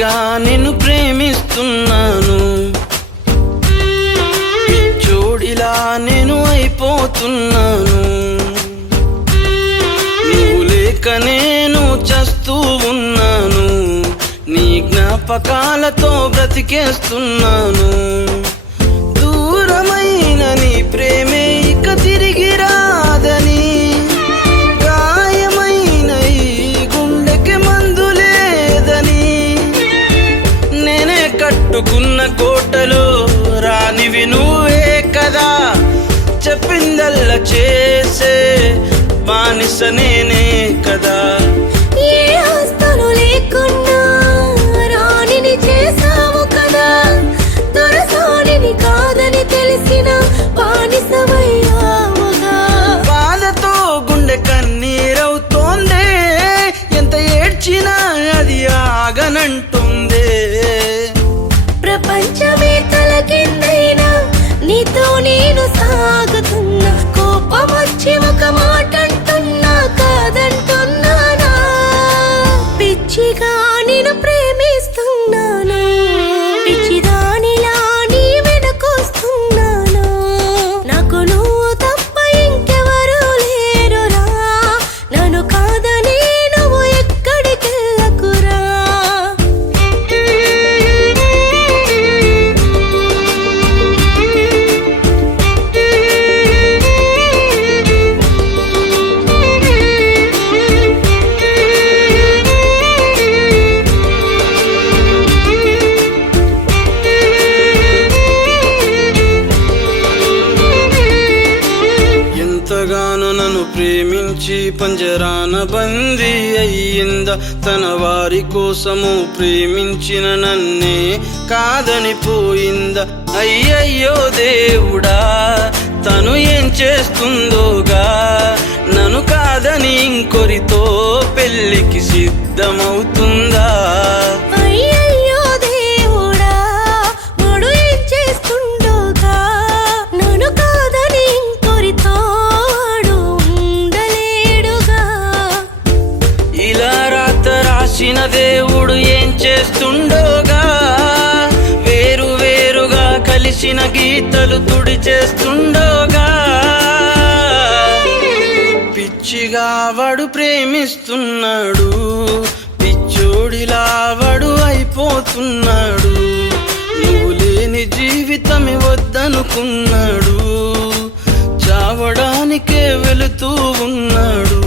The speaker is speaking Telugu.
పిచ్చిగా నిన్ను ప్రేమిస్తున్నాను, పిచ్చోడిలా నేను అయిపోతున్నాను. నువ్వు లేక నేను చస్తూ ఉన్నాను, నీ జ్ఞాపకాలతో బ్రతికేస్తున్నాను. దూరమైన నీ ప్రేమే ఇక తిరిగి రాదని, గాయమైన ఈ గుండెకి మందు లేదని, నేనే కట్టుకున్న కోటలో రానివి నువ్వే కదా, చెప్పిందల్లా చేసే బానిస నేనే కదా. ఏ ఆస్తులు లేకున్నా రాణిని చేసావు కదా, దొరసానిని కాదని తెలిసిన బానిసమయ్యావుగా. బాధతో గుండె కన్నీరవుతోందే, ఎంత ఏడ్చినా అది ఆగనంటుందే. ప్రపంచమే తలకిందైనా నీతో నేను సాగుతున్నా, కోపం వచ్చి ఒక మాట అంటున్నా కాదంటున్నానా. పిచ్చిగా నేను ప్రేమిస్తున్నాను, పిచ్చిదానిలా నీ వెనకొస్తున్నాను. నాకు నువ్వు తప్ప ఇంకెవరూ లేరురా, నన్ను కాదని నువ్వు ఎక్కడికెళ్ళకురా. ఎంతగానో నన్ను ప్రేమించి పంజరాన బందీ అయ్యిందా, తన వారి కోసము ప్రేమించిన నన్నే కాదని పోయిందా. అయ్యయ్యో దేవుడా, తను ఏం చేస్తుందోగా, నన్ను కాదని ఇంకొరితో పెళ్ళికి సిద్ధమవుతుందా. అయ్యయ్యో దేవుడా, వాడు ఏం చేస్తుండోగా, నన్ను కాదని ఇంకొరితో వాడు ఉండలేడుగా. ఇలా రాత రాసిన దేవుడు ఏం చేస్తుండోగా, వేరు వేరుగా కలిసిన గీతలు తుడి చేస్తుండోగా. పిచ్చిగా వాడు ప్రేమిస్తున్నాడు, పిచ్చోడిలా వాడు అయిపోతున్నాడు. నువ్వు లేని జీవితమే వద్దనుకున్నాడు, చావడానికే వెళుతూ ఉన్నాడు.